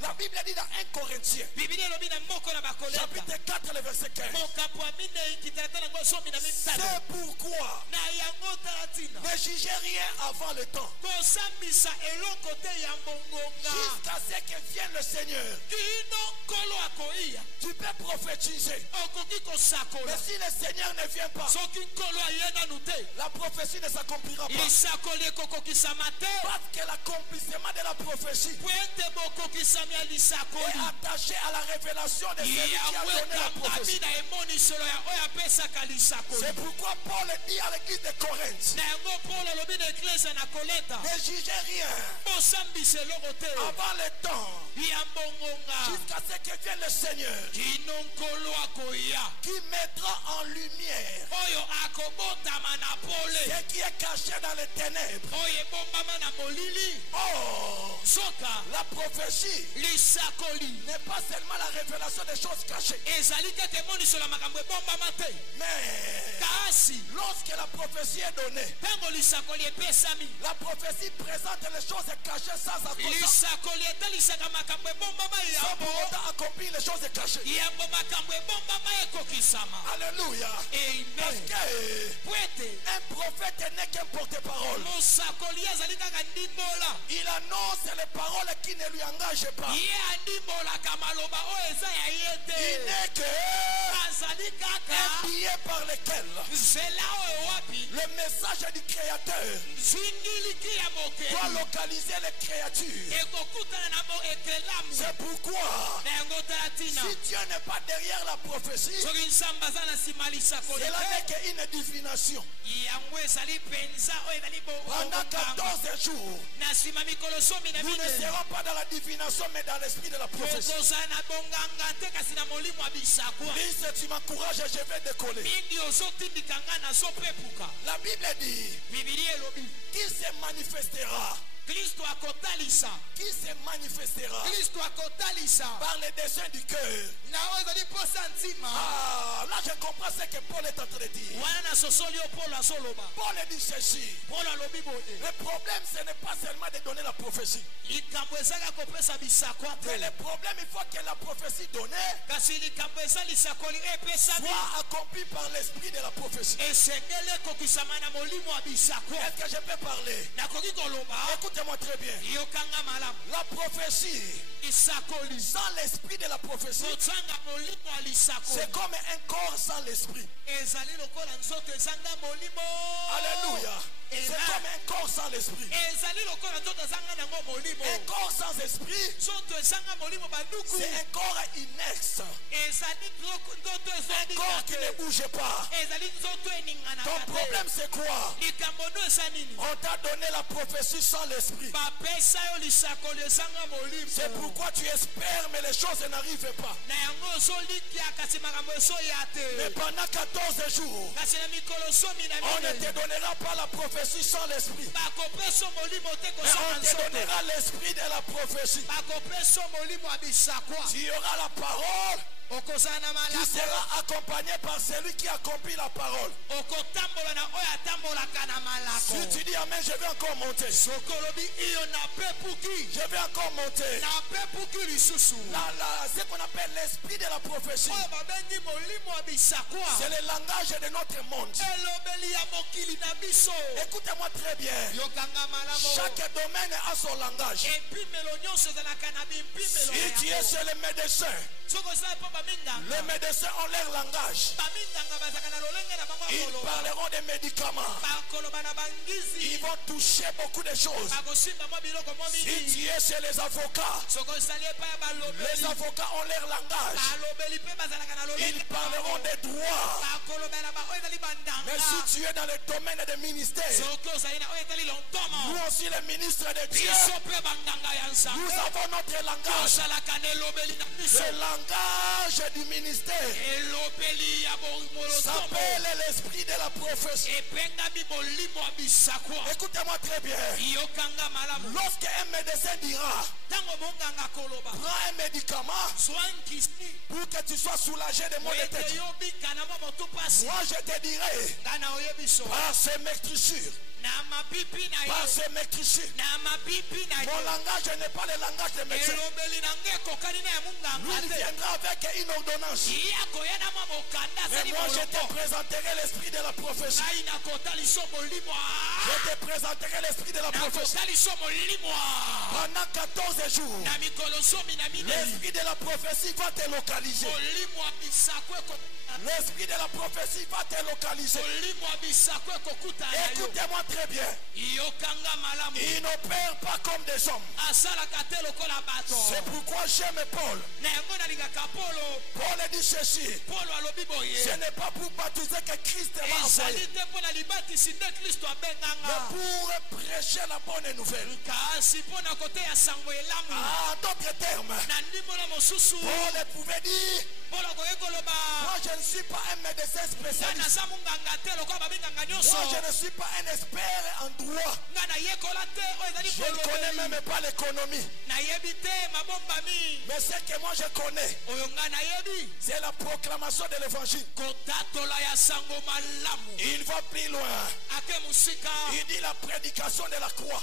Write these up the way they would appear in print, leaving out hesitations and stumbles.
La Bible dit dans 1 Corinthiens, chapitre 4, le verset 15. C'est pourquoi ne jugez rien avant le temps, jusqu'à ce que vienne le Seigneur. Tu peux prophétiser, mais si le Seigneur ne vient pas, la prophétie ne s'accomplira pas. Parce que l'accomplissement de la prophétie est attaché à la révélation de celui qui a donné la prophétie. C'est pourquoi Paul dit à l'église de Corinthe, ne jugez rien avant le temps, jusqu'à ce que vienne le Seigneur, qui mettra en lumière ce qui est caché dans les ténèbres. Oh, la prophétie n'est pas seulement la révélation des choses cachées, mais lorsque la prophétie est donnée, la prophétie présente les choses cachées sans pour autant accomplir les choses cachées. Alléluia. Parce qu'un prophète n'est qu'un porte-parole. Il annonce les paroles qui ne lui engagent pas. Il n'est que un billet par lequel le message du Créateur doit localiser les créatures. C'est pourquoi si Dieu n'est pas derrière la prophétie, cela n'est qu'une divination. Pendant 14 jours, nous ne serons pas dans la divination mais dans l'esprit de la prophétie. Si tu m'encourages, je vais décoller. La Bible dit qu'il se manifestera. Qui se manifestera par les desseins du cœur. Là je comprends ce que Paul est en train de dire. Paul dit ceci. Le problème ce n'est pas seulement de donner la prophétie. Mais le problème, il faut que la prophétie donnée soit accomplie par l'esprit de la prophétie. Est-ce que je peux parler? Écoutez-moi très bien. La prophétie sans l'esprit de la prophétie, c'est comme un corps sans l'esprit. Alléluia. C'est comme un corps sans l'esprit. Un corps sans esprit, c'est un corps inexe. Un corps qui ne bouge pas. Ton problème c'est quoi? On t'a donné la prophétie sans l'esprit. C'est pourquoi tu espères mais les choses n'arrivent pas. Mais pendant 14 jours, on ne te donnera pas la prophétie sans l'esprit. Mais on te donnera l'esprit de la prophétie. Tu auras la parole qui sera accompagné par celui qui accomplit la parole. Si tu dis amen, je vais encore monter. Je vais encore monter. Ce qu'on appelle l'esprit de la prophétie, c'est le langage de notre monde. Écoutez-moi très bien. Chaque domaine a son langage. Si tu es chez les médecins, les médecins ont leur langage. Ils parleront des médicaments. Ils vont toucher beaucoup de choses. Si tu es chez les avocats, les avocats ont leur langage. Ils parleront des droits. Mais si tu es dans le domaine des ministères, nous aussi les ministres de Dieu, nous avons notre langage. Le langage du ministère s'appelle l'esprit de la prophétie. Écoutez-moi très bien. Lorsqu'un médecin dira prends un médicament pour que tu sois soulagé de maux de tête, moi je te dirai par ces meurtrissures par ce médecin. Mon langage n'est pas le langage des médecins. Lui, il viendra avec une ordonnance. Mais moi, je te présenterai l'esprit de la prophétie. Je te présenterai l'esprit de la prophétie. Pendant 14 jours, l'esprit de la prophétie va te localiser. L'esprit de la prophétie va te localiser. Écoutez-moi très bien. Il n'opère pas comme des hommes. C'est pourquoi j'aime Paul. Paul dit ceci. Ce n'est pas pour baptiser que Christ m'a envoyé, mais pour prêcher la bonne nouvelle. En d'autres termes, Paul pouvait dire: moi je ne suis pas un médecin spécialiste. Moi je ne suis pas un expert en droit. Je ne connais même pas l'économie. Mais ce que moi je connais, c'est la proclamation de l'évangile. Il va plus loin. Il dit la prédication de la croix.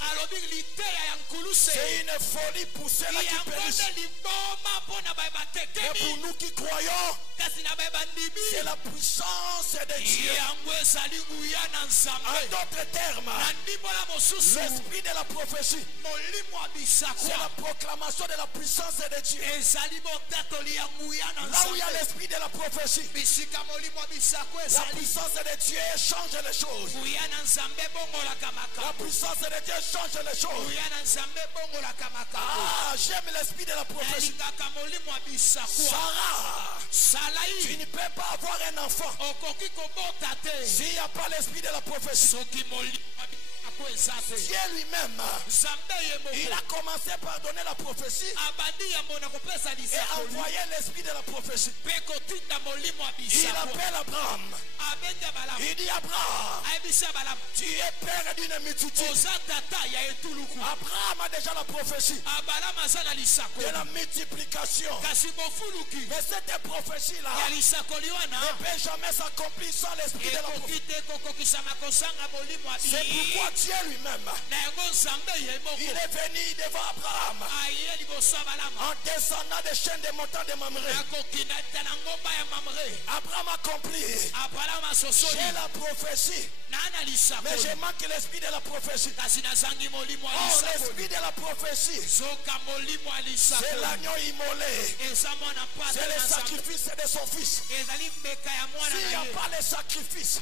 C'est une folie pour ceux-là qui périssent. Mais pour nous qui croyons, c'est la puissance de Dieu. En d'autres termes, l'esprit de la prophétie, c'est la proclamation de la puissance de Dieu. Là où il y a l'esprit de la prophétie, la puissance de Dieu change les choses. La puissance de Dieu change les choses. Ah, j'aime l'esprit de la prophétie. Sarah, tu ne peux pas avoir un enfant s'il n'y a pas l'esprit de la prophétie. Dieu lui-même, il a commencé par donner la prophétie et envoyer l'esprit de la prophétie. Il appelle Abraham. Il dit: Abraham, tu es père d'une multitude. Abraham a déjà la prophétie de la multiplication. Mais cette prophétie-là ne peut jamais s'accomplir sans l'esprit de la prophétie. C'est pourquoi Dieu lui-même, il est venu devant Abraham en descendant des chaînes des montagnes de Mamré. Abraham a compris: j'ai la prophétie, mais je manque l'esprit de la prophétie. Oh, l'esprit de la prophétie, c'est l'agneau immolé, c'est le sacrifice de son fils. S'il n'y a pas le sacrifice,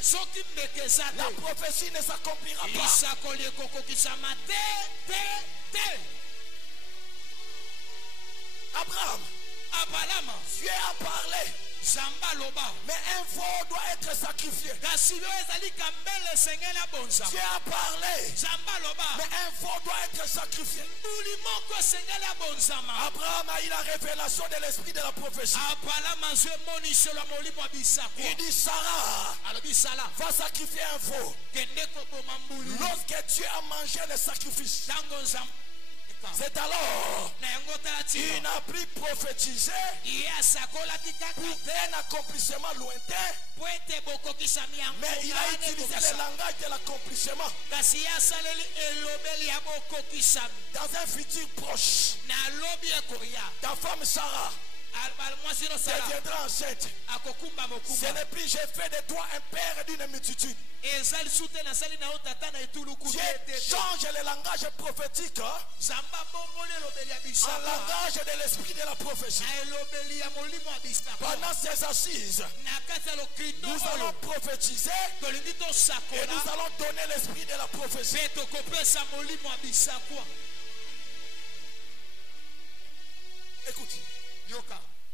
la prophétie ne s'accomplira pas. Abraham, Dieu a parlé, mais un veau doit être sacrifié. Dieu a parlé, mais un veau doit être sacrifié. Abraham a eu la révélation de l'esprit de la prophétie. Il dit: Sarah va sacrifier un veau. Lorsque Dieu a mangé le sacrifice, c'est alors il n'a plus prophétisé pour un accomplissement lointain, mais il a utilisé le langage de l'accomplissement dans un futur proche. Ta femme Sarah deviendra enceinte. Ce n'est plus: j'ai fait de toi un père d'une multitude. Dieu change le langage prophétique en langage de l'esprit de la prophétie. Pendant ces assises, nous allons prophétiser et nous allons donner l'esprit de la prophétie. Écoute,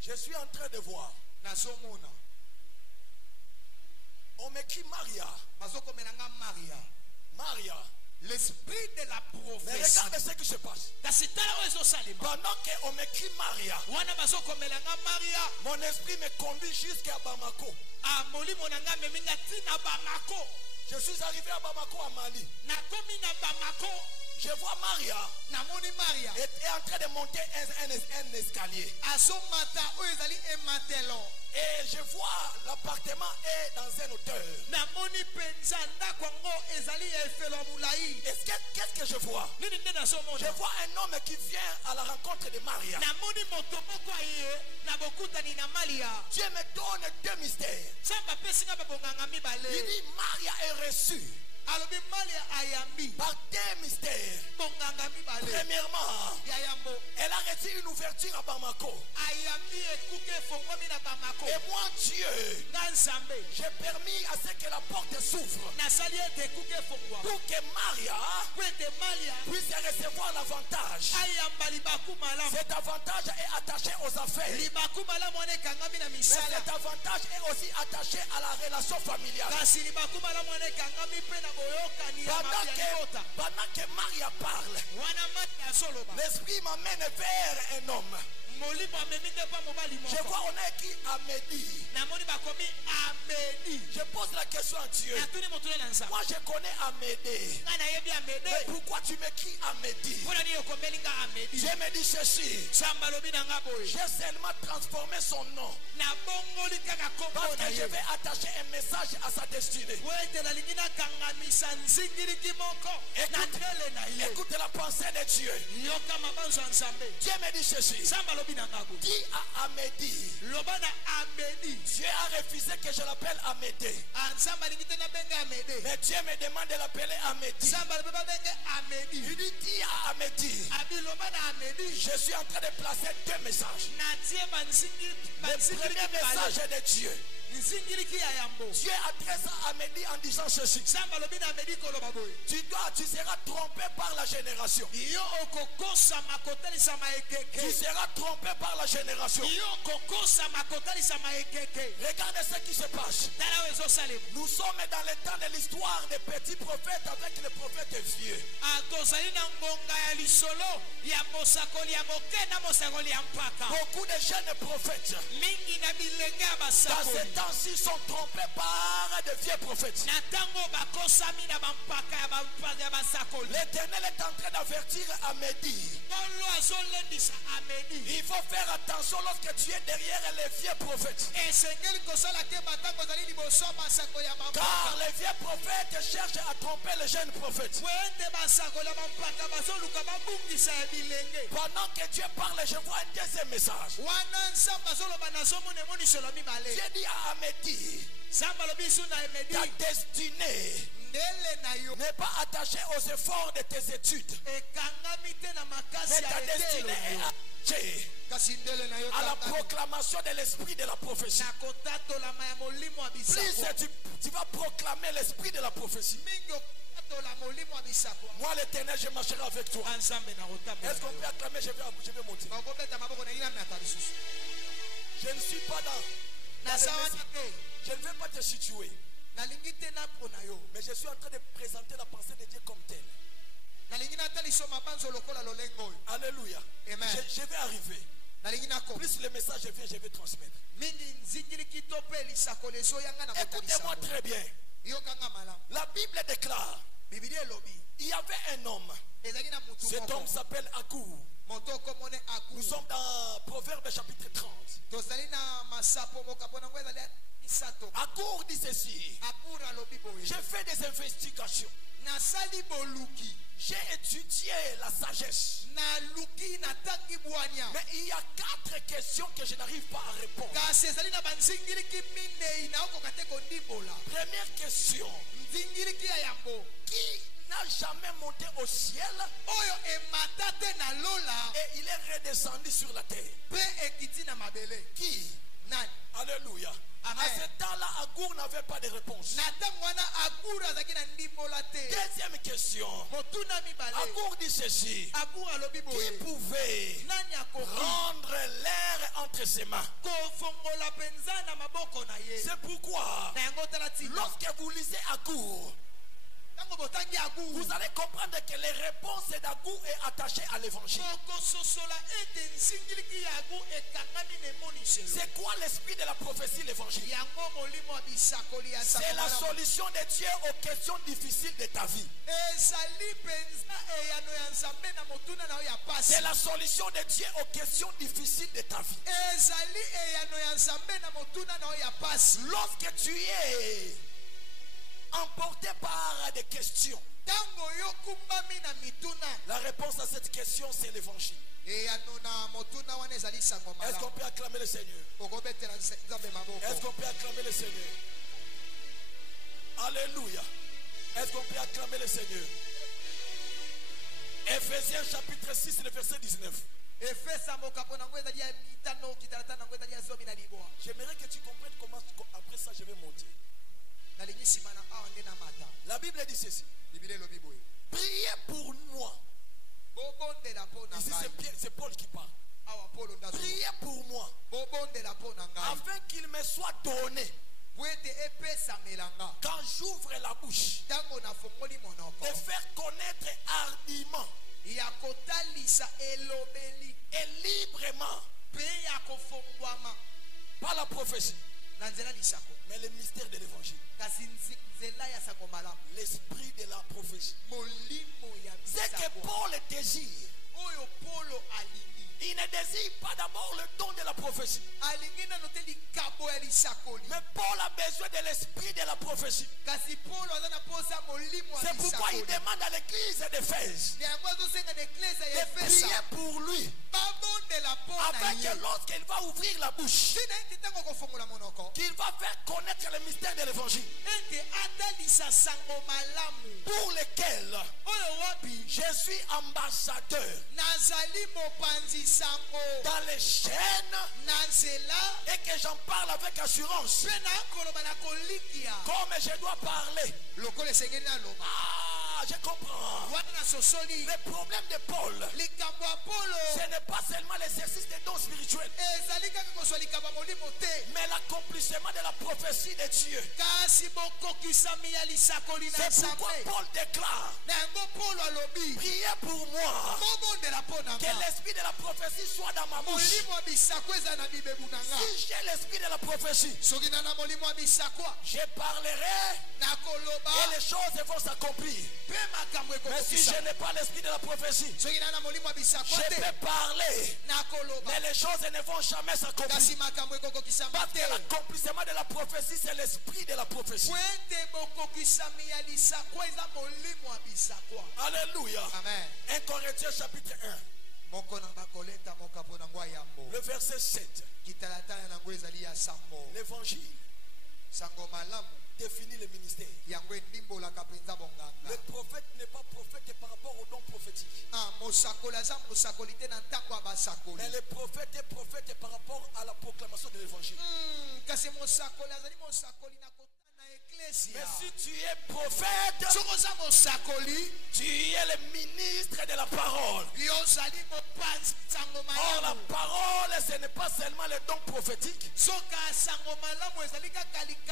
je suis en train de voir. On m'écrit Maria. Maria. L'esprit de la prophétie. Mais regarde ce qui se passe. Pendant qu'on m'écrit Maria, mon esprit me conduit jusqu'à Bamako. Je suis arrivé à Bamako, à Mali. Je vois Maria est en train de monter un escalier. Et je vois l'appartement est dans une hauteur. Qu'est-ce que je vois? Je vois un homme qui vient à la rencontre de Maria. Dieu me donne deux mystères. Il dit Maria est reçue par deux mystères. Premièrement, elle a reçu une ouverture à Bamako. Et moi, Dieu, j'ai permis à ce que la porte s'ouvre pour que Maria puisse recevoir l'avantage. Cet avantage est attaché aux affaires. Mais cet avantage est aussi attaché à la relation familiale. Pendant que Maria parle, l'esprit m'amène vers un homme. Je vois on est qui Amédi. Je pose la question à Dieu. Moi je connais Amédée. Mais pourquoi tu m'écris Amédi? Dieu me dit ceci. J'ai seulement transformé son nom parce que je vais attacher un message à sa destinée. Écoute la pensée de Dieu. Dieu me dit ceci. Dis à Amédi. Dieu a refusé que je l'appelle Amédée. Mais Dieu me demande de l'appeler Amédi. Il dit dis à Amédi. Je suis en train de placer deux messages. Le premier message est de Dieu. Dieu adresse à Amédi en disant ceci. Tu seras trompé par la génération. Tu seras trompé par la génération. Regardez ce qui se passe. Nous sommes dans le temps de l'histoire des petits prophètes avec les prophètes vieux. Beaucoup de jeunes prophètes dans ce temps-ci sont trompés par de vieux prophètes. L'Éternel est en train d'avertir Amédi. Il faut faire attention lorsque tu es derrière les vieux prophètes. Car les vieux prophètes cherchent à tromper les jeunes prophètes. Pendant que Dieu parle, je vois un deuxième message. Dieu dit à Amédi, ta destinée n'est pas attachée aux efforts de tes études. Mais ta destinée est attachée à la proclamation de l'esprit de la prophétie. Plus tu vas proclamer l'esprit de la prophétie. Moi l'Éternel, je marcherai avec toi. Est-ce qu'on peut acclamer? Je vais monter. Je ne suis pas dans je ne vais pas te situer. Mais je suis en train de présenter la pensée de Dieu comme telle. Alléluia. Je vais arriver. Plus le message vient, je vais transmettre. Écoutez-moi très bien. La Bible déclare, il y avait un homme. Cet homme s'appelle Agur. Nous sommes dans Proverbe chapitre 30. Agur dit ceci. J'ai fait des investigations. J'ai étudié la sagesse. Mais il y a 4 questions que je n'arrive pas à répondre. Première question. Qui n'a jamais monté au ciel et il est redescendu sur la terre? Qui? Alléluia. Amen. À ce temps-là, Agur n'avait pas de réponse. Deuxième question. Agur dit ceci. Qui pouvait rendre l'air entre ses mains? C'est pourquoi, lorsque vous lisez Agur, vous allez comprendre que les réponses d'Agou est attachée à l'évangile. C'est quoi l'esprit de la prophétie, l'évangile? C'est la solution de Dieu aux questions difficiles de ta vie. C'est la solution de Dieu aux questions difficiles de ta vie. Lorsque tu es emporté par des questions, la réponse à cette question, c'est l'évangile. Est-ce qu'on peut acclamer le Seigneur? Est-ce qu'on peut acclamer le Seigneur? Alléluia. Est-ce qu'on peut acclamer le Seigneur? Ephésiens chapitre 6, le verset 19. J'aimerais que tu comprennes comment après ça je vais monter. La Bible dit ceci. Priez pour moi. Ici c'est Paul qui parle. Priez pour moi afin qu'il me soit donné, quand j'ouvre la bouche, de faire connaître hardiment et librement, pas la prophétie, mais le mystère de l'évangile, l'esprit de la prophétie. C'est que Paul désire. Il ne désire pas d'abord le don de la prophétie, mais Paul a besoin de l'esprit de la prophétie. C'est pourquoi il demande à l'église d'Éphèse de prier pour lui, afin que lorsqu'il va ouvrir la bouche, qu'il va faire connaître le mystère de l'évangile, pour lequel je suis ambassadeur dans les chaînes, et que j'en parle avec assurance, comme je dois parler. Ah, je comprends. Le problème de Paul, ce n'est pas seulement l'exercice des dons spirituels, mais l'accomplissement de la prophétie de Dieu. C'est pourquoi Paul déclare: priez pour moi, que l'esprit de la prophétie soit dans ma bouche. Si j'ai l'esprit de la prophétie, je parlerai et les choses vont s'accomplir. Mais si je n'ai pas l'esprit de la prophétie, je peux parler, mais les choses ne vont jamais s'accomplir. Parce que l'accomplissement de la prophétie, c'est l'esprit de la prophétie. Alléluia. Amen. 1 Corinthiens chapitre 1, le verset 7. L'évangile définit le ministère. Le prophète n'est pas prophète par rapport au don prophétique, mais le prophète est prophète par rapport à la proclamation de l'évangile. Mais si tu es prophète, tu es le ministre de la parole. Or la parole, ce n'est pas seulement le don prophétique,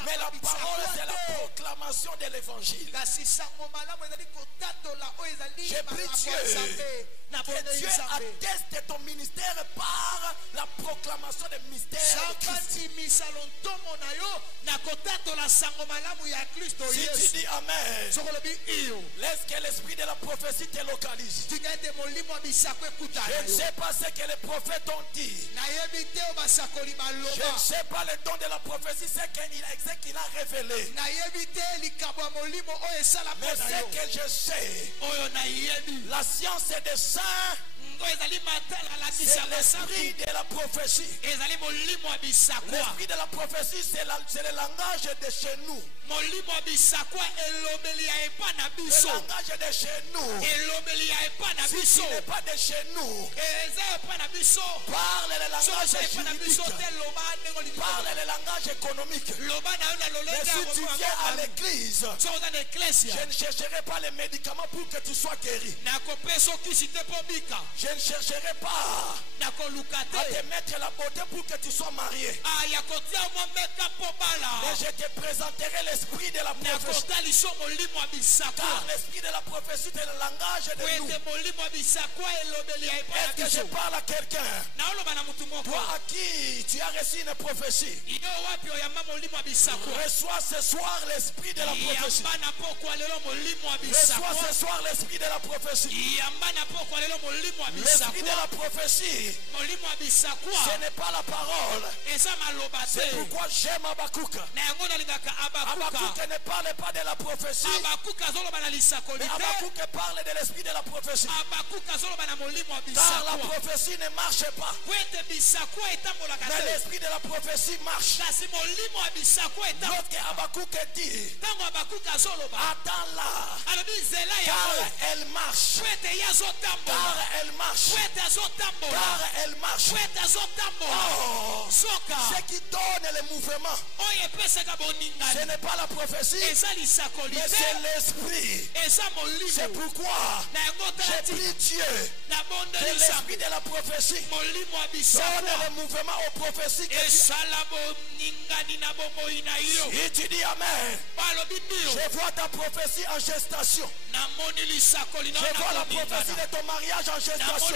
mais la parole, c'est la proclamation de l'évangile. J'ai pris Dieu, que Dieu atteste ton ministère par la proclamation des mystères de Christ. Si tu dis Amen, laisse que l'esprit de la prophétie te localise. Je ne sais pas ce que les prophètes ont dit. Je ne sais pas le don de la prophétie, c'est qu'il a révélé. Mais ce que je sais, la science des saints, c'est l'esprit de la prophétie. L'esprit de la prophétie, c'est le langage de chez nous. Le langage de chez nous. Si tu n'es pas de chez nous, parle le langage juridique, parle le langage économique. Mais si tu viens à l'église, je ne chercherai pas les médicaments pour que tu sois guéri. Je ne chercherai pas te mettre la beauté pour que tu sois marié. Mais je te présenterai l'esprit de la prophétie. Car l'esprit de la prophétie est le langage de nous. Est-ce que je parle à quelqu'un? Toi à qui tu as reçu une prophétie, reçois ce soir l'esprit de la prophétie. Reçois ce soir l'esprit de la prophétie. L'esprit de la prophétie, ce n'est pas la parole. C'est pourquoi j'aime Habakkuk. Habakkuk ne parle pas de la prophétie, mais Habakkuk parle de l'esprit de la prophétie. Car la prophétie ne marche pas, mais l'esprit de la prophétie marche. Lorsque Habakkuk dit, attends-la, car elle marche. Car elle marche. Car elle marche. Oh, ce qui donne le mouvement, ce n'est pas la prophétie, mais c'est l'esprit. C'est pourquoi j'ai pris Dieu de l'esprit de la prophétie donne le mouvement aux prophéties. Et tu dis amen. Je vois ta prophétie en gestation. Je vois la prophétie de ton mariage en gestation.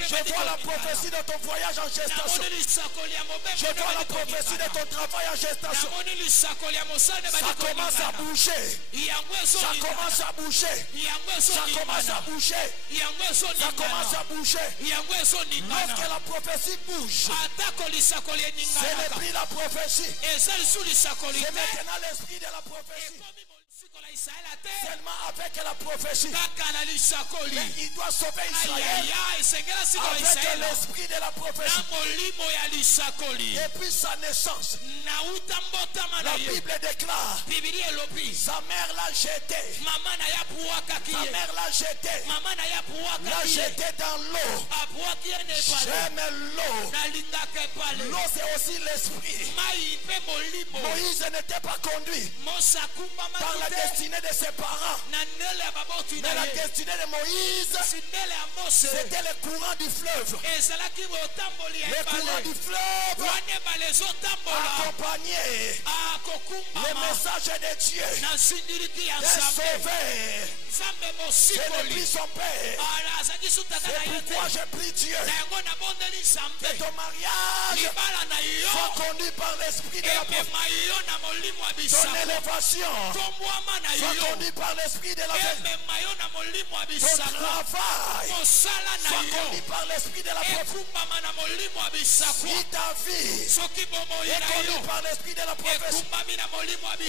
Je vois la prophétie de ton voyage en gestation. Je vois la prophétie de ton travail en gestation. Ça commence à bouger. Ça commence à bouger. Ça commence à bouger. Ça commence à bouger. Lorsque la prophétie bouge, ce n'est plus la prophétie, c'est maintenant l'esprit de la prophétie. Seulement avec la prophétie. Mais il doit sauver Israël avec l'esprit de la prophétie. Depuis sa naissance, la Bible déclare, sa mère l'a jeté. Sa mère l'a jeté. L'a jeté dans l'eau. J'aime l'eau. L'eau c'est aussi l'esprit. Moïse n'était pas conduit par la destinée de ses parents, mais la destinée de Moïse, c'était le courant du fleuve. Le courant du fleuve accompagnait le message de Dieu de sauver. C'est le prix son père. C'est pourquoi j'ai pris Dieu que ton mariage soit conduit par l'esprit de la prophétie. Ton élévation soit conduit par l'esprit de la prophétie. Ton travail soit conduit par l'esprit de la prophétie. Si ta vie est conduite par l'esprit de la prophétie,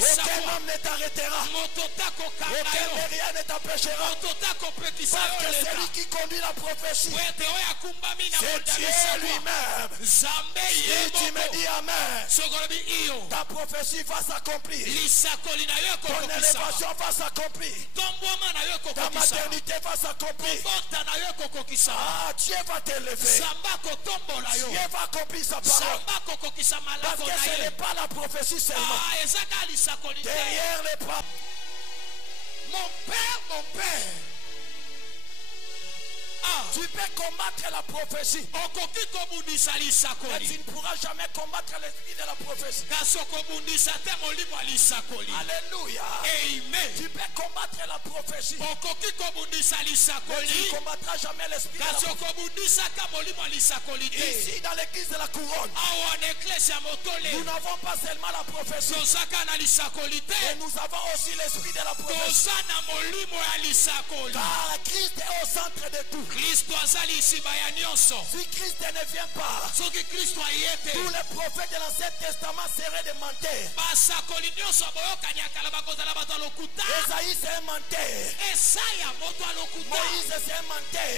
aucun homme ne t'arrêtera. Aucun rien ne t'empêchera. Parce que celui qui conduit la prophétie, c'est Dieu lui-même. Si tu me dis amen, ta prophétie va s'accomplir. Ton élévation va s'accomplir. Ta maternité va s'accomplir. Ah, Dieu va t'élever. Dieu va accomplir sa parole. Parce que ce n'est pas la prophétie seulement. Derrière les paroles. Mon père. Tu peux combattre la prophétie, mais tu ne pourras jamais combattre l'esprit de la prophétie. Alléluia. Amen. Tu peux combattre la prophétie, mais tu ne combattras jamais l'esprit de la prophétie. Ici dans l'église de la couronne, nous n'avons pas seulement la prophétie, mais nous avons aussi l'esprit de la prophétie. Car Christ est au centre de tout. Si Christ ne vient pas, tous les prophètes de l'Ancien Testament seraient des menteurs. Esaïe c'est un menteur. Moïse c'est un menteur.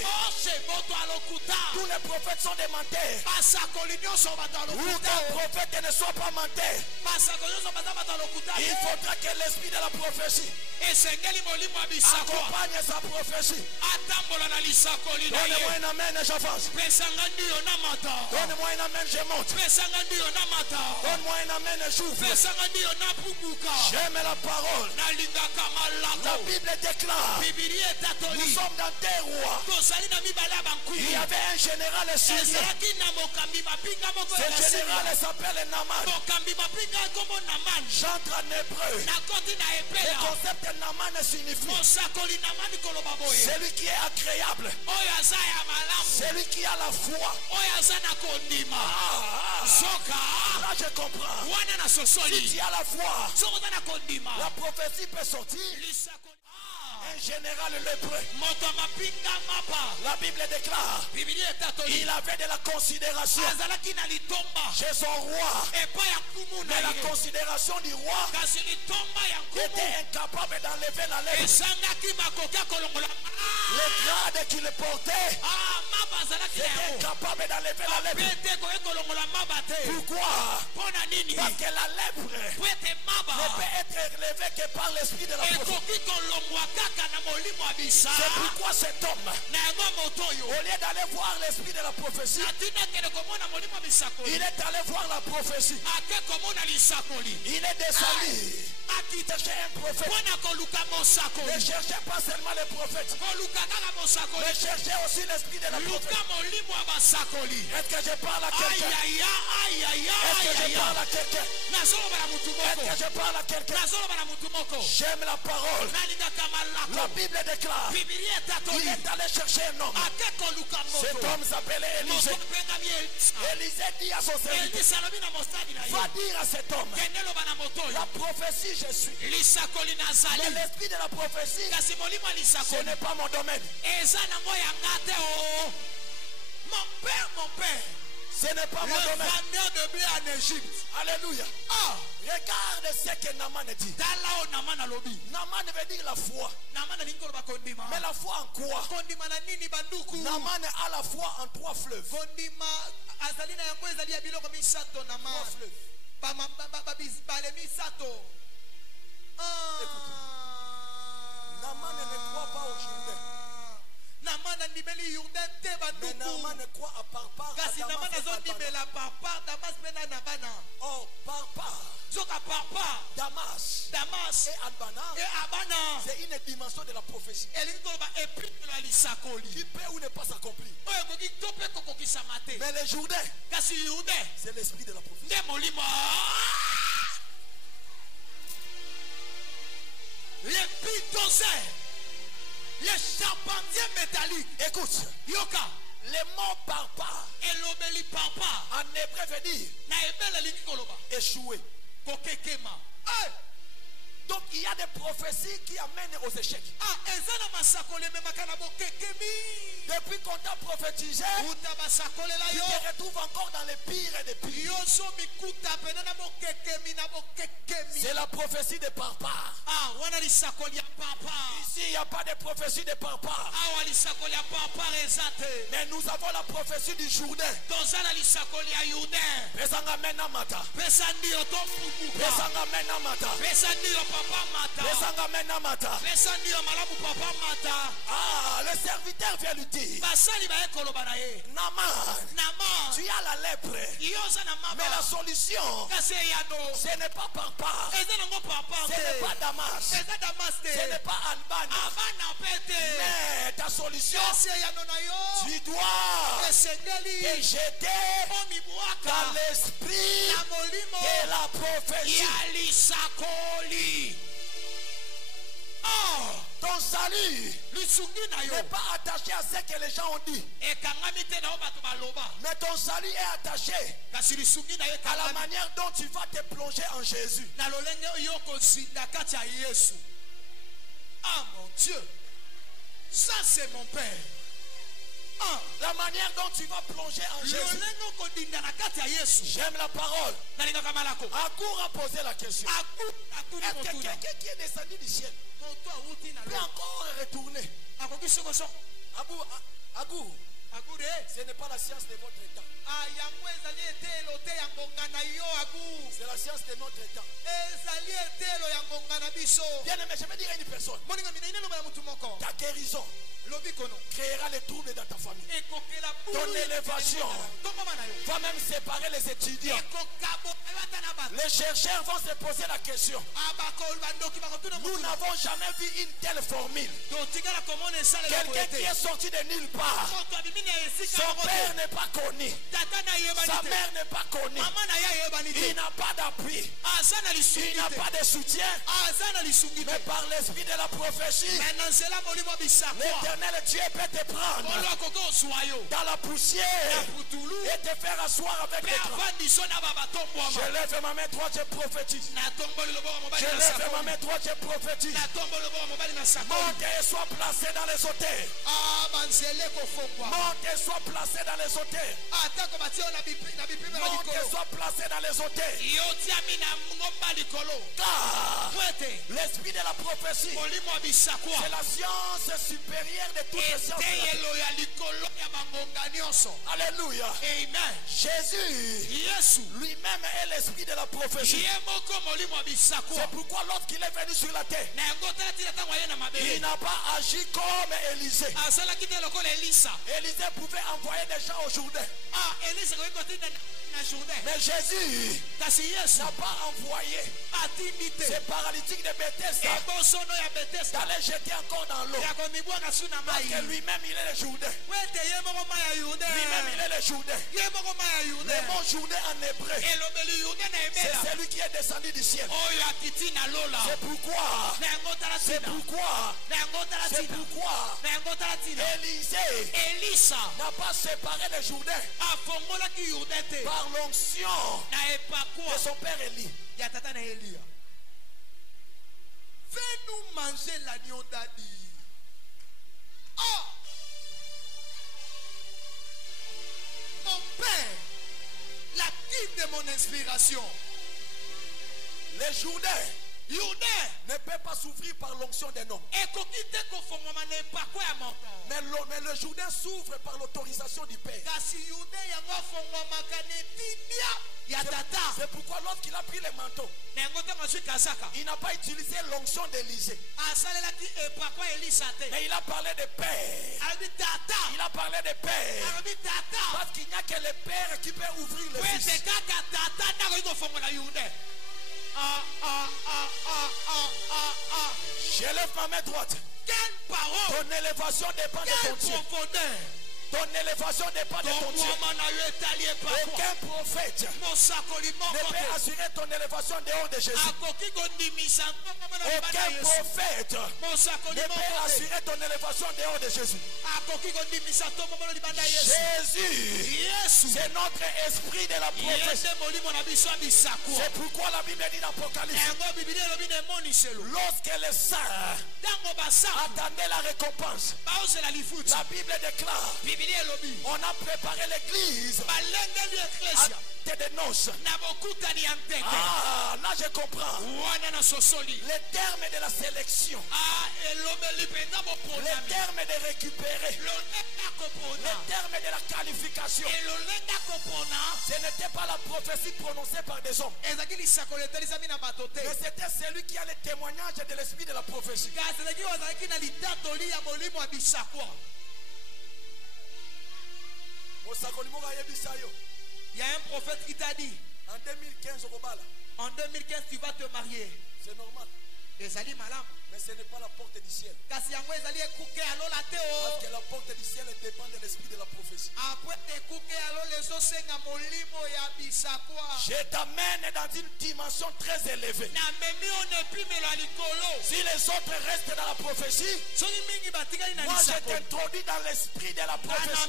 Tous les prophètes sont des menteurs. Ou qu'un prophète ne soit pas menteur, il faudra que l'esprit de la prophétie accompagne sa prophétie. Donnez-moi un amen et j'avance. Donnez-moi un amen, je monte. Donne-moi un amen et j'ouvre. J'aime la parole. La Bible déclare. Nous sommes dans des rois. Il y avait un général syrien. Ce général s'appelle Naaman. J'entre en hébreu. Le concept de Naaman signifie celui qui est agréable, celui qui a la foi. Là je comprends. Si tu as la foi, la prophétie peut sortir. Un général lépreux. La Bible déclare il avait de la considération chez son roi. Mais la considération du roi était incapable d'enlever la lèpre. Le grade qu'il portait était incapable d'enlever la lèpre. Pourquoi? Parce que la lèpre ne peut être relevée que par l'esprit de la prophétie. C'est pourquoi cet homme, au lieu d'aller voir l'esprit de la prophétie, il est allé voir la prophétie. Il est descendu. Il cherchait un prophète. Ne cherchez pas seulement les prophètes, mais cherchez aussi l'esprit de la prophétie. Est-ce que je parle à quelqu'un? Est-ce que je parle à quelqu'un? Est-ce que je parle à quelqu'un? J'aime la parole. La Bible déclare il est allé chercher un homme. Cet homme s'appelait Élisée. Élisée dit à son serviteur, va dire à cet homme, la prophétie je suis. Mais l'esprit de la prophétie, ce n'est pas mon domaine. Mon père, ce n'est pas mon domaine. Le vendeur de blé en Égypte. Alléluia. Regarde ce que Naaman dit. Naaman veut dire la foi. Mais la foi en quoi? Naaman a la foi en 3 fleuves. 3 fleuves. Écoute. Naaman ne croit pas au Jourdain. Mais Naaman ne croit à Parpar. Oh, Parpar, Damas et Albana, c'est une dimension de la prophétie qui peut ou ne pas s'accomplir. Mais le Jourdain, c'est l'esprit de la prophétie. Les pitosés, les charpentiers métalliques. Écoute, Yoka, les mots Parpar en hébreu veut dire échouer. Donc il y a des prophéties qui amènent aux échecs. Depuis qu'on t'a prophétisé, tu te retrouves encore dans les pires des pires. C'est la prophétie de Parpar. Ici il n'y a pas de prophétie de Parpar. Mais nous avons la prophétie du Jourdain. Ah, le serviteur vient lui dire, Naaman, tu as la lèpre. Mais la solution, ce n'est pas Parpar, ce n'est pas Damas, ce n'est pas Albana. Mais ta solution, tu dois te jeter dans l'esprit de la prophétie. Ton salut n'est pas attaché à ce que les gens ont dit. Mais ton salut est attaché à la manière dont tu vas te plonger en Jésus. Ah mon Dieu, ça c'est mon Père. La manière dont tu vas plonger en Jésus. J'aime la parole. Akour a posé la question. Est-ce que quelqu'un qui est descendu du ciel peut encore retourner? Ce n'est pas la science de votre temps. C'est la science de notre temps. Bien aimé, je vais dire à une personne. Ta guérison créera les troubles dans ta famille. Ton élévation va même séparer les étudiants. Les chercheurs vont se poser la question. Nous n'avons jamais vu une telle formule. Quelqu'un qui est sorti de nulle part. Son père n'est pas connu. Sa mère n'est pas connue. Il n'a pas d'appui. Il n'a pas de soutien. Mais par l'esprit de la prophétie, l'Éternel Dieu peut te prendre dans la poussière et te faire asseoir avec les grands. Je lève ma main droite, je prophétise. Je lève ma main droite, je prophétise. Monte et sois placé dans les hôtels. Monte et sois placé dans les hôtels. Monte et sois placé dans les hôtels. Car l'esprit de la prophétie, c'est la science supérieure de toutes les sciences. Alléluia. Amen. Jésus lui-même est l'esprit de la prophétie. C'est pourquoi lorsqu'il est venu sur la terre, il n'a pas agi comme Élisée. Élisée pouvait envoyer des gens au Jourdain. Mais Jésus n'a pas envoyé ces paralytiques de Bethesda d'aller jeter encore dans l'eau. Parce que lui-même il est le Jourdain. Lui-même il est le Jourdain. Le mot Jourdain en hébreu, c'est celui qui est descendu du ciel. C'est pourquoi Élisée n'a pas séparé le Jourdain par l'onction de son père Élie. Fais-nous manger l'agneau d'Adi. Oh! Mon père, l'actif de mon inspiration. Les Jourdains ne peut pas souffrir par l'onction d'un homme. Mais le Jourdain souffre par l'autorisation du Père. C'est pourquoi lorsqu'il a pris les manteaux, il n'a pas utilisé l'onction d'Élisée. Mais il a parlé de Père. Il a parlé de Père. Parce qu'il n'y a que le Père qui peut ouvrir le Fils. Je lève ma main droite. Quelle parole! Ton élévation dépend de ton Dieu. Ton élévation dépend de ton Dieu. Aucun prophète ne peut assurer ton élévation dehors de Jésus. Aucun prophète ne peut assurer ton élévation dehors de Jésus. Jésus, c'est notre esprit de la prophétie. C'est pourquoi la Bible dit dans l'Apocalypse, lorsque les saints attendaient la récompense, la Bible déclare, on a préparé l'église à des noces. Ah, là je comprends. Les termes de la sélection, les termes de récupérer, les termes de la qualification, ce n'était pas la prophétie prononcée par des hommes, mais c'était celui qui a le témoignage de l'esprit de la prophétie. Il y a un prophète qui t'a dit en 2015 tu vas te marier. C'est normal. Mais ce n'est pas la porte du ciel. Parce que la porte du ciel dépend de l'esprit de la prophétie. Je t'amène dans une dimension très élevée. Si les autres restent dans la prophétie, moi je t'introduis dans l'esprit de la prophétie.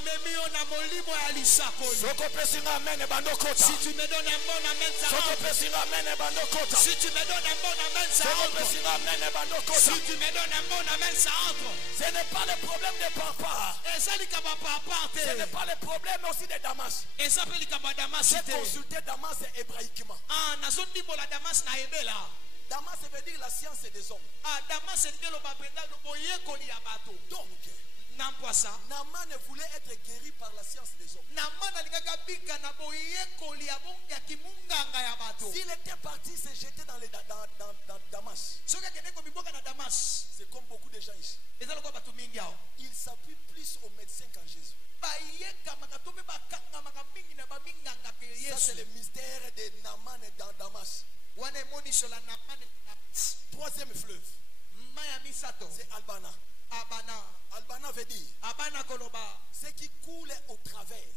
Si tu me donnes un bon amen, ça rentre. Si tu me donnes un bon amen, ça rentre. Si tu me donnes un bon amen, ça entre. Ce n'est pas le problème de papa. Ce n'est pas le problème aussi de Damas. J'ai consulté Damas hébraïquement. Damas veut dire la science des hommes. Donc, Naaman voulait être guéri par la science des hommes. Si S'il était parti se jeter dans Damas, c'est comme beaucoup de gens ici. Il s'appuie plus aux médecins qu'en Jésus. Ça c'est le mystère de Naaman dans Damas. Troisième fleuve, c'est Albana. Albana veut dire ce qui coule au travers.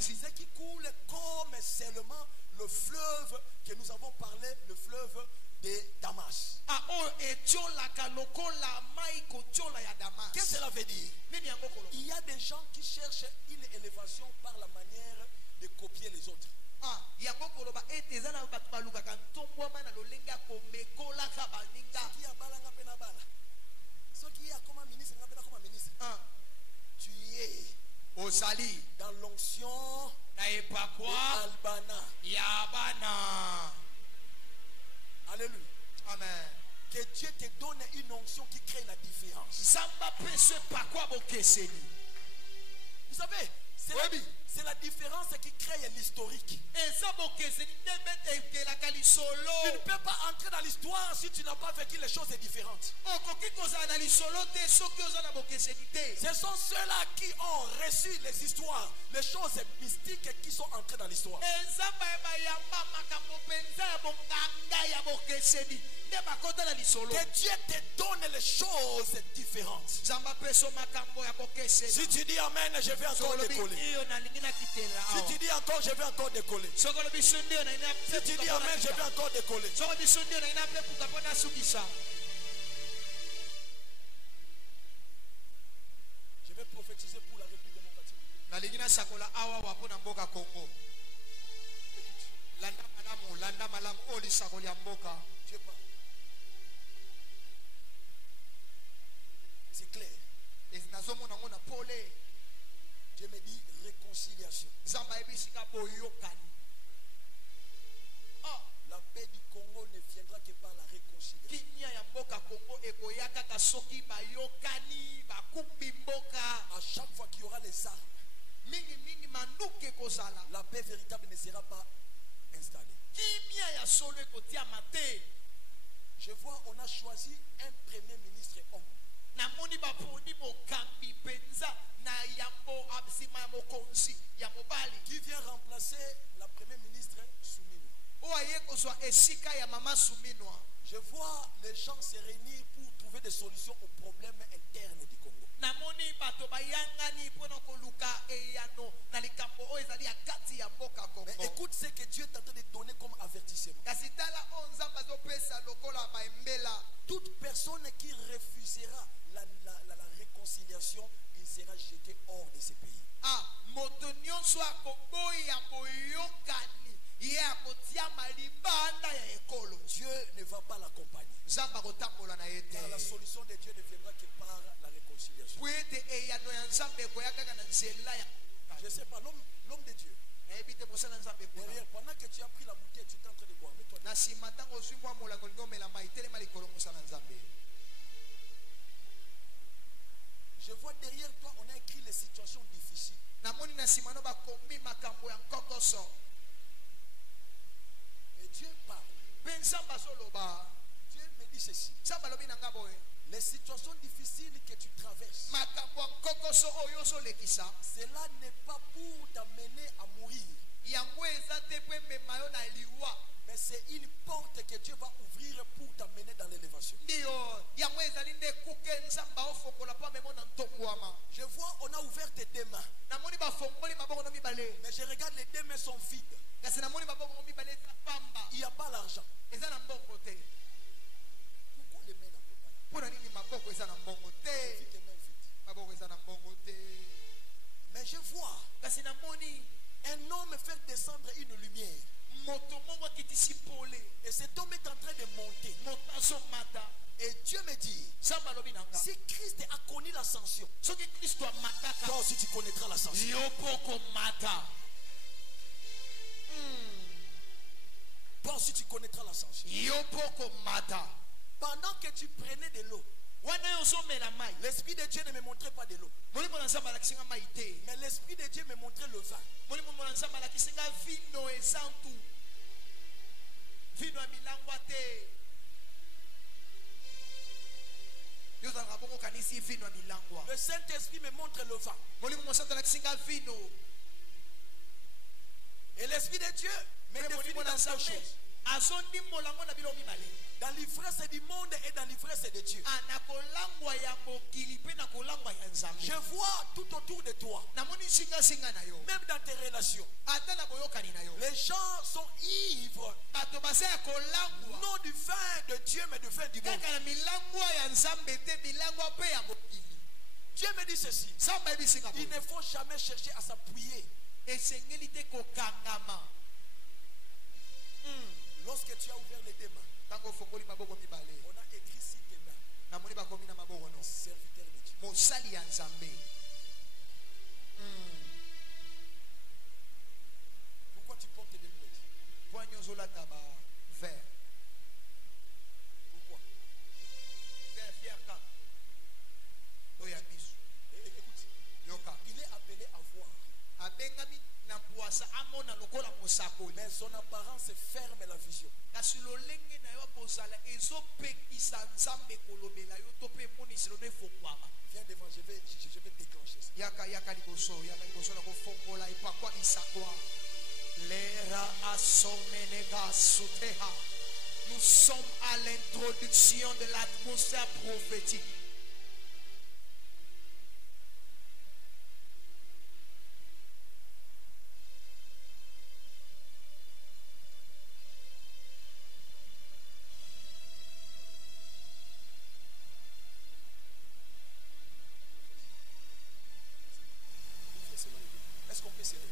Ce qui coule comme seulement le fleuve que nous avons parlé, le fleuve de Damas. Qu'est-ce que cela veut dire? Il y a des gens qui cherchent une élévation par la manière de copier les autres. Tu es dans l'onction Albana. Alléluia. Amen. Que Dieu te donne une onction qui crée la différence. Vous savez, c'est la différence qui crée l'historique. Tu ne peux pas entrer dans l'histoire si tu n'as pas vécu les choses différentes. Ce sont ceux-là qui ont reçu les histoires, les choses mystiques qui sont entrées dans l'histoire. Que Dieu te donne les choses différentes. Si tu dis Amen, je vais encore décoller. Si tu dis encore, je vais encore décoller. Si tu dis Amen, je vais encore décoller. Je vais prophétiser pour la République démocratique. Dieu parle. C'est clair. Dieu me dit réconciliation. La paix du Congo ne viendra que par la réconciliation. À chaque fois qu'il y aura les armes, la paix véritable ne sera pas installée. Je vois, on a choisi un premier ministre homme. Qui vient remplacer la première ministre Souminwa. Je vois les gens se réunir pour trouver des solutions aux problèmes internes du Congo. Mais écoute ce que Dieu est en train de donner comme avertissement. Toute personne qui refusera la réconciliation, il sera jeté hors de ce pays. Dieu ne va pas l'accompagner. Car la solution de Dieu ne viendra que par la réconciliation. Je ne sais pas, l'homme de Dieu. Derrière, pendant que tu as pris la bouteille, tu es en train de boire. Mets-toi je vois derrière toi, on a écrit les situations difficiles. Et Dieu parle. Dieu me dit ceci. Les situations difficiles que tu traverses, cela n'est pas pour t'amener à mourir. Mais c'est une porte que Dieu va ouvrir pour t'amener dans l'élévation. Je vois, on a ouvert tes deux mains. Mais je regarde, les deux mains sont vides. Il n'y a pas l'argent. Pourquoi les mains n'ont pas l'argent? Mais je vois un homme faire descendre une lumière. Et cet homme est en train de monter. Et Dieu me dit, si Christ a connu l'ascension, toi aussi tu connaîtras l'ascension. Toi aussi tu connaîtras l'ascension. Pendant que tu prenais de l'eau, l'Esprit de Dieu ne me montrait pas de l'eau. Mais l'Esprit de Dieu me montrait le vin. Le Saint-Esprit me montre le vin. Et l'Esprit de Dieu me définit dans ces choses. Dans l'ivresse du monde et dans l'ivresse de Dieu. Je vois tout autour de toi. Même dans tes relations. Les gens sont ivres. Non du vin de Dieu, mais du vin du monde. Dieu me dit ceci. Il ne faut jamais chercher à s'appuyer. Lorsque tu as ouvert les deux mains, on a écrit ici tes mains. Serviteur de Dieu. Pourquoi tu portes des lunettes? Pourquoi? Écoute, il est appelé à voir. Mais son apparence ferme la vision. Viens devant, je vais déclencher ça. Nous sommes à l'introduction de l'atmosphère prophétique. Est-ce qu'on peut s'aider?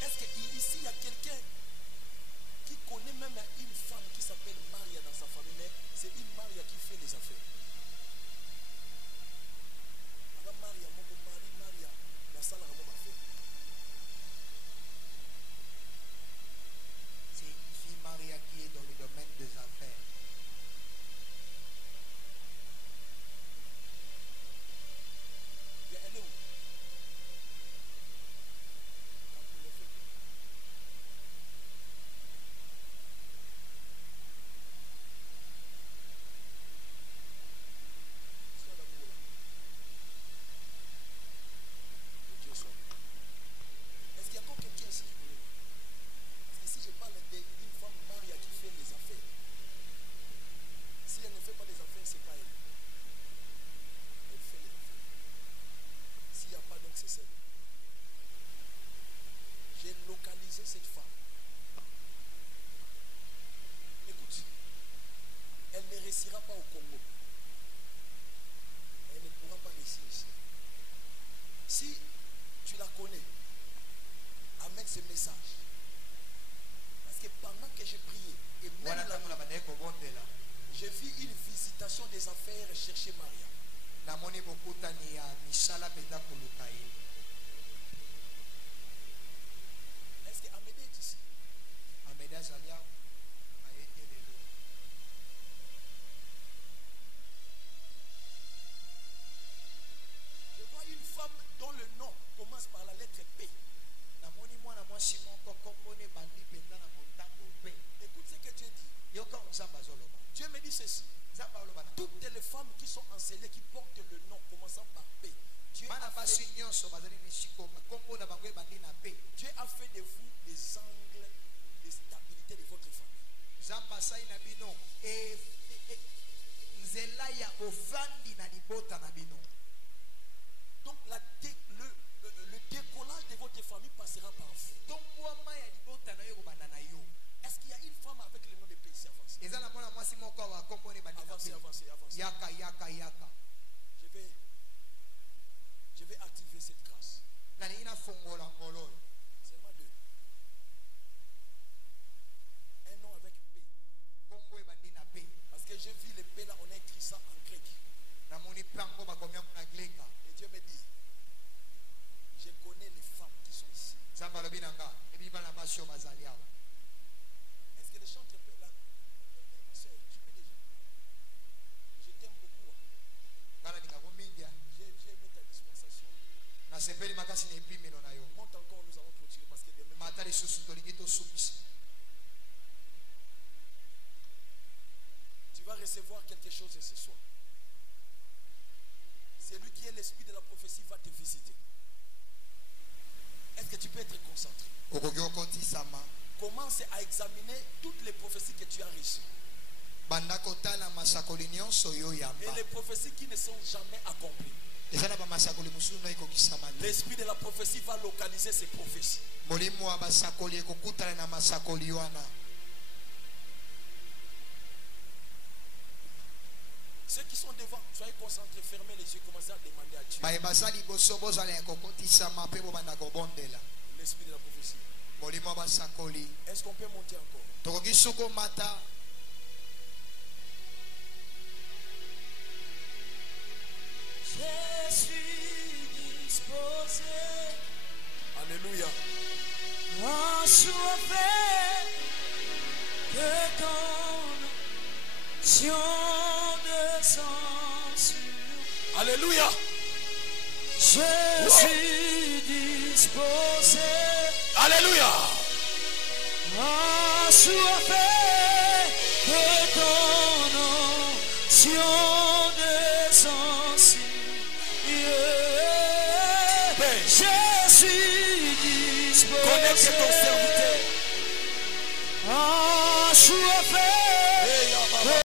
Est-ce qu'ici il y a quelqu'un qui connaît même une femme qui s'appelle Maria dans sa famille, mais c'est une Maria qui fait les affaires. Madame Maria, mon mari Maria, la salle à mon affaire. C'est une fille Maria qui est dans le domaine des affaires. Elle est où? Est-ce qu'il y a encore quelqu'un ici qui connaît? Parce que si je parle d'une femme Maria qui fait les affaires, si elle ne fait pas les affaires, c'est pas elle. Elle fait les affaires. S'il n'y a pas, donc c'est celle. J'ai localisé cette femme. Écoute, elle ne réussira pas au Congo. Elle ne pourra pas réussir ici. Si tu la connais, amène ce message. Parce que pendant que j'ai prié, et même j'ai vu une visitation des affaires chercher Maria. Est-ce que Amédée est ici? Je vois une femme dont le nom commence par la lettre P. Écoute ce que Dieu dit. Dieu me dit ceci. Toutes les femmes qui sont encelées, qui portent le nom commençant par P, Dieu a fait de vous des angles de stabilité de votre famille. Donc le décollage de votre famille passera par vous. Est-ce qu'il y a une femme avec le nom de P ici? Avancez. Je vais activer cette grâce. Seulement deux. Un nom avec P. Parce que j'ai vu le P là, on a écrit ça en grec. Et Dieu me dit, je connais les femmes qui sont ici. Est-ce que les chantres peuvent là? Ma soeur, tu peux déjà. Je t'aime beaucoup. J'ai aimé ta dispensation. Monte encore, nous allons continuer parce que demain. Tu vas recevoir quelque chose ce soir. Celui qui est l'esprit de la prophétie va te visiter. Est-ce que tu peux être concentré? Commence à examiner toutes les prophéties que tu as reçues. Et les prophéties qui ne sont jamais accomplies. L'esprit de la prophétie va localiser ces prophéties. Ceux qui sont devant, soyez concentrés, fermez les yeux, commencez à demander à Dieu. L'esprit de la prophétie. Est-ce qu'on peut monter encore? Je suis disposé. Alléluia. Assoiffé que ton onction descend sur. Alléluia. Je suis disposé. Alléluia. Assoiffé que ton onction descend sur. Je suis disposé. Connecte ton serviteur. Assoiffé